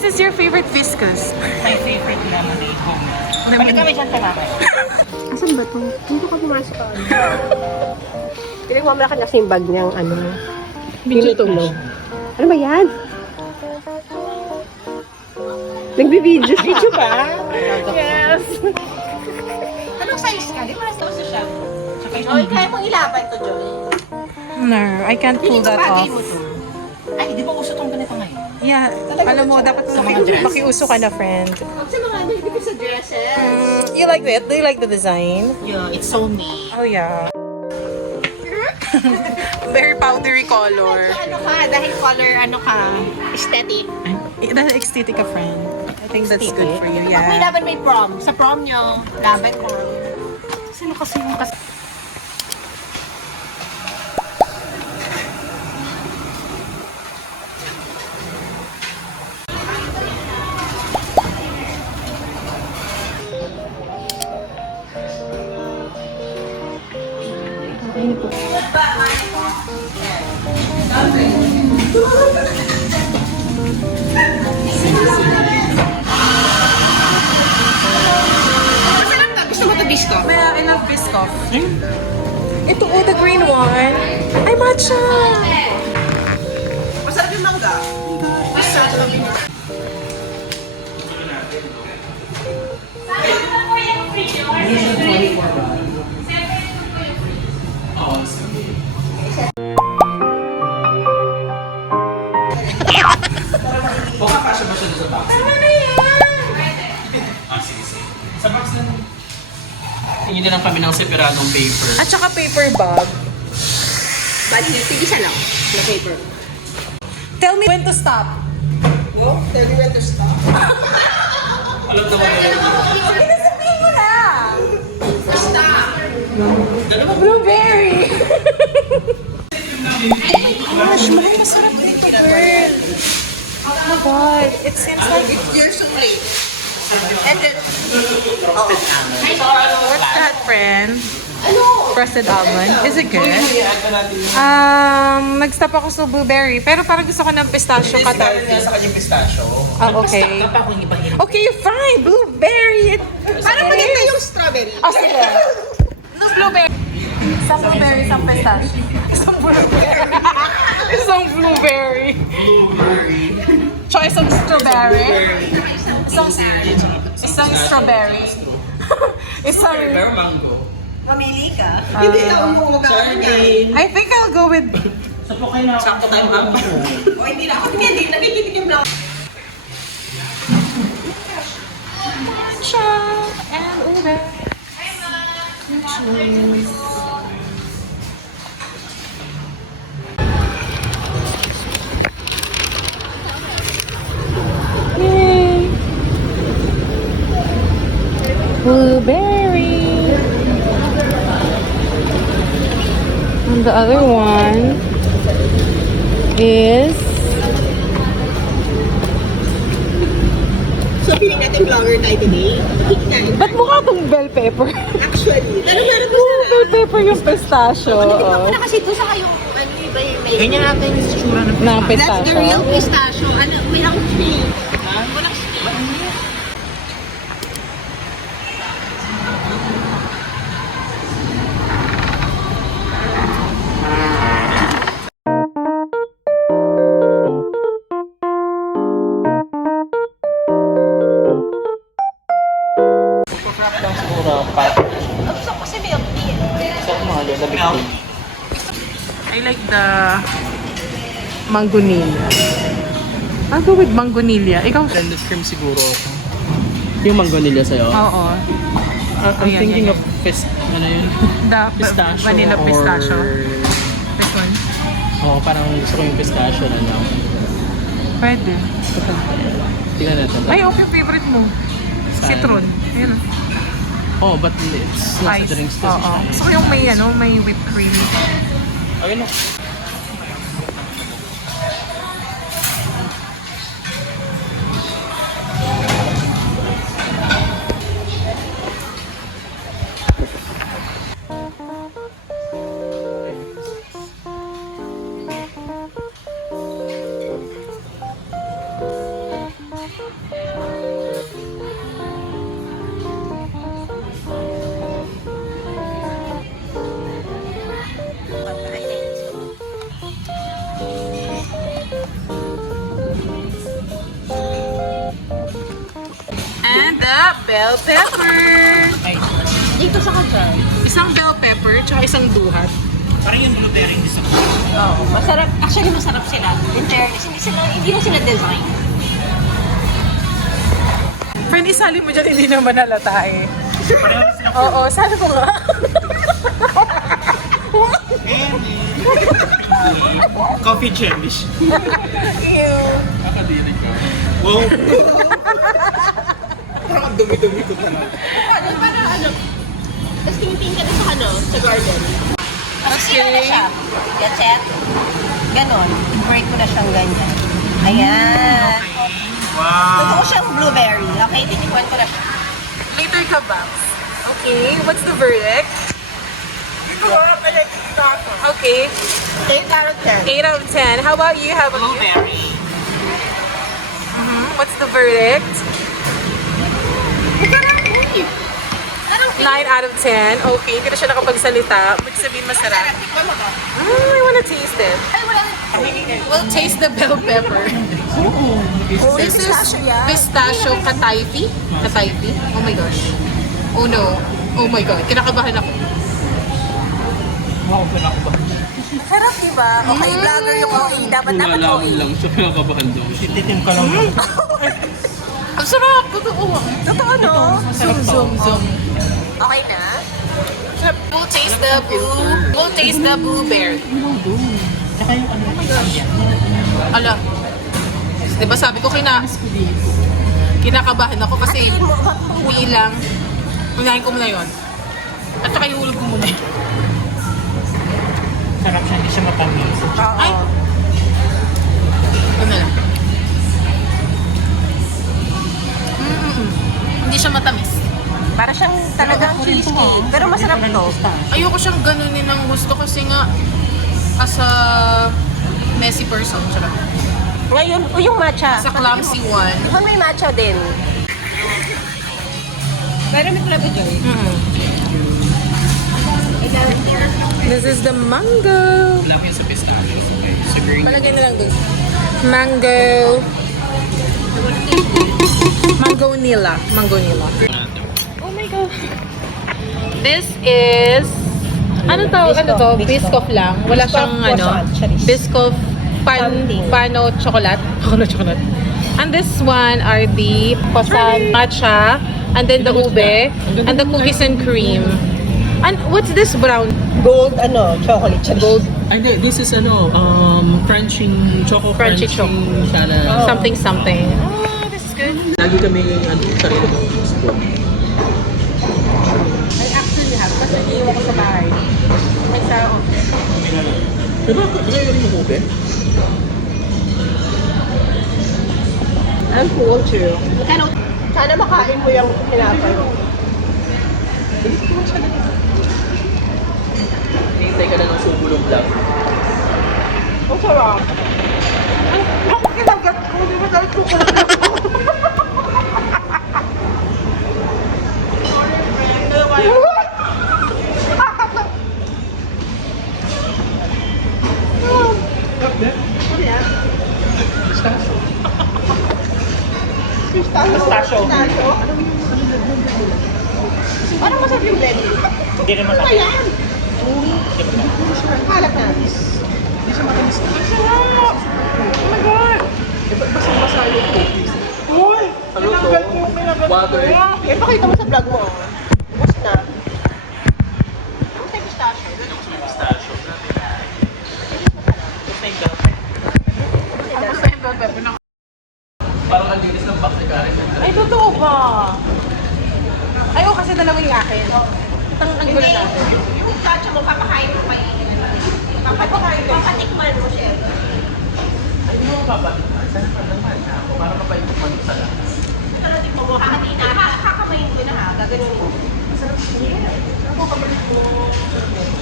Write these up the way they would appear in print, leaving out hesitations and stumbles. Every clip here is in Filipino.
this is your favorite viscous. My favorite lemonade home. Balik kami dyan talaga. Asan ba to? Dito ka pumasok ka. Pinagmamalakan kasi yung bag niyang ano. Pinutulog. Ano ba yan? Nagbibideo. Video ba? Yes. Anong size ka? Di ba nasa siya? Joy, kaya mong ilaban to, Joy. No, I can't pull that off. Ay, di ba uso tong ganito ngayon? Yeah, alam mo, dapat makiuso ka na, friend. Sa mga hindi sa dresses. You like it? Do you like the design? Yeah, it's so me. Oh, yeah. Very powdery color. Ano ka? Dahil color, ano ka? Aesthetic. Dahil aesthetic ka, friend. I think that's good for you, Pag may yeah. laban, may prom. Sa prom nyo, laban ko. Sino kasi yung kasi... Masarap na. Gusto mo ito disco? Yeah, I love Biscoff. Ito, oh, the green one. Ay, matcha! Masarap yung mangga. Baka kasya ba siya sa box? Sige. Sa box na. Tingin na lang kami ng separadong paper. At saka paper bag. Bali, tigisa lang. Na paper. Tell me when to stop. No? Tell me when to stop. Alam naman nila. Pinasabihin mo na! Stop! Blueberry! Gosh, mukhang masarap dito, girl. Oh my God, it seems like... You're so late. And then, What's that, friend? ano? Frosted almond. Is it good? Nag-stop ako sa blueberry, pero parang gusto ko ng pistachio Katabi katabi. niya sa kanyang pistachio. Oh, okay. Kapag akong iba-iba. Okay, fine. Blueberry. Parang maganda yung strawberry. Oh, sige. No blueberry. Isang blueberry, isang pistachio. Isang blueberry. Isang blueberry. Tsaka isang strawberry. Isang strawberry. Isang... Pero mango. Mamili ka. Hindi na umuuga niya. I think I'll go with... Sakto tayo mango. O hindi na ako. Hindi. Nakikitikim lang. Matcha and ube. Cheese. Yay! Blueberry. And the other one is So, feeling natin vlogger tayo today. ba't mukha itong bell pepper? Actually. Pero meron ko Oh, bell pepper yung pistachio. Tignan Oh. na kasi ito sa kayong ano iba yung may... Ganyan natin yung sura ng... Na That's the real pistachio. pistachio. Ano, may akong feel. Walang feel. Siguro, Gusto ko kasi milk tea. sa mga lalabig. I like the mangonilla. I'll go with mangonilla. Ikaw? Blended cream siguro ako. Yung mangonilla sa'yo? Oo. I'm Ayan, thinking yan, of ano yun? The Pistachio vanilla or... pistachio. This one? Oo, parang gusto ko yung pistachio na lang. Pwede. Tingnan natin. Ay, okay. Favorite mo. Saan? Citron. Ayan. Oh, but it's nasa Ice. drinks kasi Oo. siya. Gusto ko yung may, may whipped cream. Ayun na. bell pepper. Dito sa kachay. Isang bell pepper, tsaka isang duhat. Parang yung blueberry hindi sa Oo, masarap. Actually, masarap sila. In fairness, hindi na sila design. Friend, isali mo dyan, hindi naman halata eh. Oo, sabi ko nga. Coffee cherish. Ew. Nakadiri ka. Wow. Parang dumi-dumi ko na. Tapos tingin ka na sa garden. Tapos Okay. na siya. Gachet. Ganon. Break mo na siyang ganyan. Ayan. Wow. Totoo siyang blueberry. Okay, tinikwan ko na siya. Later ka ba? Okay, what's the verdict? Okay, 8 out of 10. 8 out of 10. How about you? How about you? Blueberry. What's the verdict? 9 out of 10. Okay, hindi na siya nakapagsalita. Ibig sabihin masarap. Tikman mo to. I wanna taste it. Ay, wala. We'll taste the bell pepper. This is pistachio katayfi. Katayfi? Oh my gosh. Oh no. Oh my god. Kinakabahan ako. Wow, pinakabahan. Sarap, diba? Okay, vlogger yung okay. Dapat Nalaman lang siya, pinakabahan daw. Ititim ka lang. Ang sarap! Totoo. Totoo, no? Zoom, zoom. Okay na? We'll taste the blueberry. Tsaka yung ano. Oh my gosh. Ala. Diba sabi ko kinakabahan ako kasi bilang unahin ko muna yun. At saka ihulog ko muna. Sarap siya, hindi siya matamis. Ay! Ano lang. Hindi siya matamis. Para siyang talagang cheesecake. Pero masarap to. Ayoko siyang ganunin ng gusto kasi nga as a messy person. Sarap. Ngayon, yung matcha. As a clumsy one. Di ba may matcha din? Pero may club joy. This is the mango. Alam yan sa pistachios. Okay. Super Palagay na lang dun. Mango. Mango nila. Mango nila. Oh my God. This is... Ano to? Biscoff lang. Wala siyang Biscoff pano chocolate. Pano chocolate. And this one are the croissant matcha. And then the ube. And the cookies and cream. And what's this brown? Gold, chocolate. Gold Ay, hindi. This is crunching, Crunchy crunching siya something. Oh, this is good. Lagi kami sarili ng spoon. I actually have kasi iniiwan ko sa bahay. May sao. Diba? Kaya yun yung ube? I'm full too. Sana makain mo yung tinapay mo. Hintay ka na ng subulong vlog. Ang sarap. Ang kinagat ko, di ba dahil ko Pistachio. Parang masarap yung blend. Hindi rin masarap. Ayan! Kalat na. Hindi siya matamis. Oh my God! Basang-basa yung cookies. Uy! Ano to? Water. Eh, pakita mo sa vlog mo. Bus na. Ano tayo pistachio? Pistachio. Parang ang linis ng box ni Karen. Ay, totoo ba? Ay, oh, kasi dalawa yung akin. Ang gulo na. Yung pistachio mo, papakain mo pa papatikman mo siya. Ay, hindi mo papatikman. Sana pa naman ha. Para mapaitikman ko sa lahat. Pero di po mo, kakamayin ko na ha. Gaganon mo.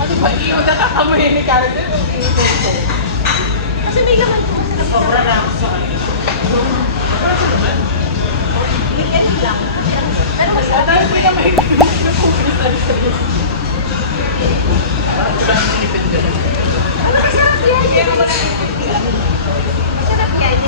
Ano ba? Iyo, nakakamay ni Karen. Kasi may laman ko. Sobra na ako sa Weekend lang. Ano mas Dahil hindi ka mahilig. Ano masarap yan? Masarap yan.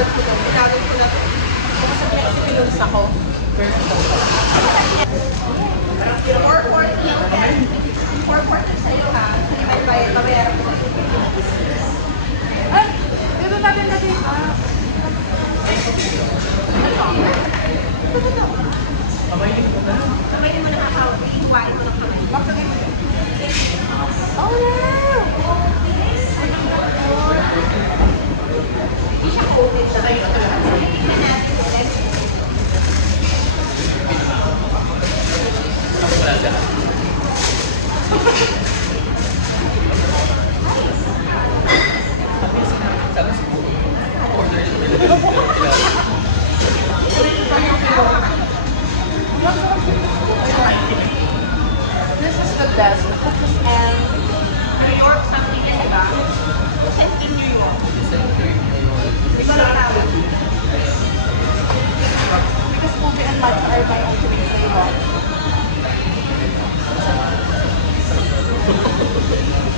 tinawag ko na. Tinawag ko na. Kung sabi niya kasi pinulsa ko. 440 yung 440 sa'yo ha. Hindi may bayad, babayaran ko. Ay! Dito natin natin. Sabay mo nakakawag. Iiwain ko lang kami. Oh no! Hindi siya COVID na kayo. Tingnan natin ulit. This is the best. And New York something is ba? And in New York. Hindi ko lang tawag. Because movie and matcha are my ultimate flavor.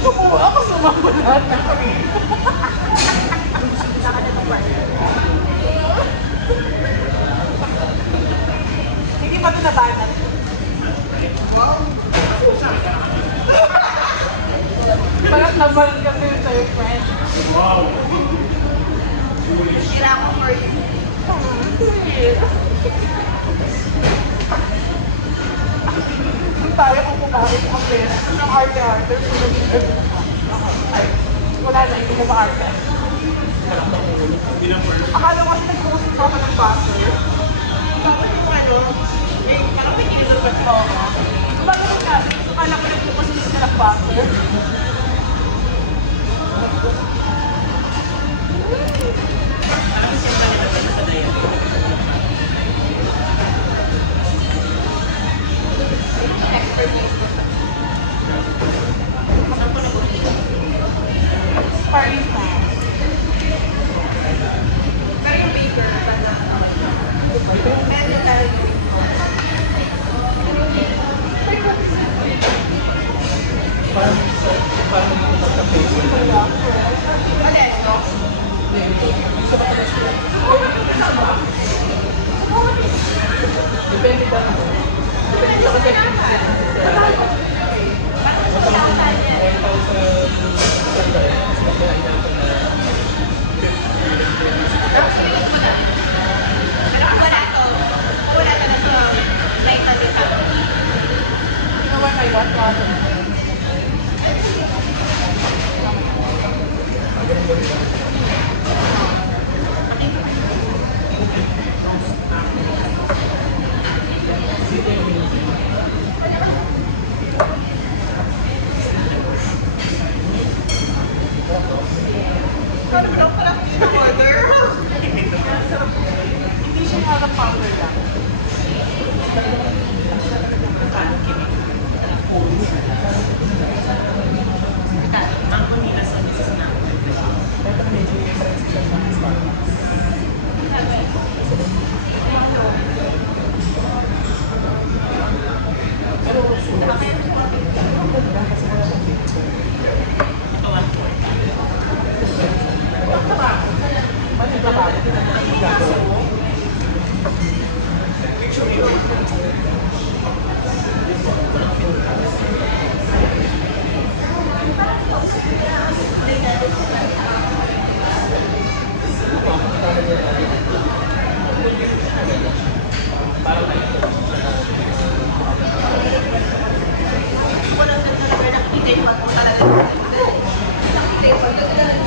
Kumuha ako sumamulat na kami. Saka na itong part. Hindi pa ito nabanat. Wow! Parang nabanat kasi yun sa'yo, friend. Wow! Hira ko for you. Kung tayo kung kumamit ang pera ng arte-arte, wala na, hindi na ma-arte. Akala ko kasi nag-post ako ng pastor. Bakit yung ano, parang may kinilulbat ko ako. Bakit yung natin, akala ko nag-post ka ng pastor. Paris na. Pero yung paper, medyo tayo. Modesto. Depende ba? Wala ka na sa night na dito. Ginawa na yung water. Parang daw pala order. Hindi siya harap powder lang. Wala na talaga nakikita yung mga talaga. Nakikita yung mga talaga.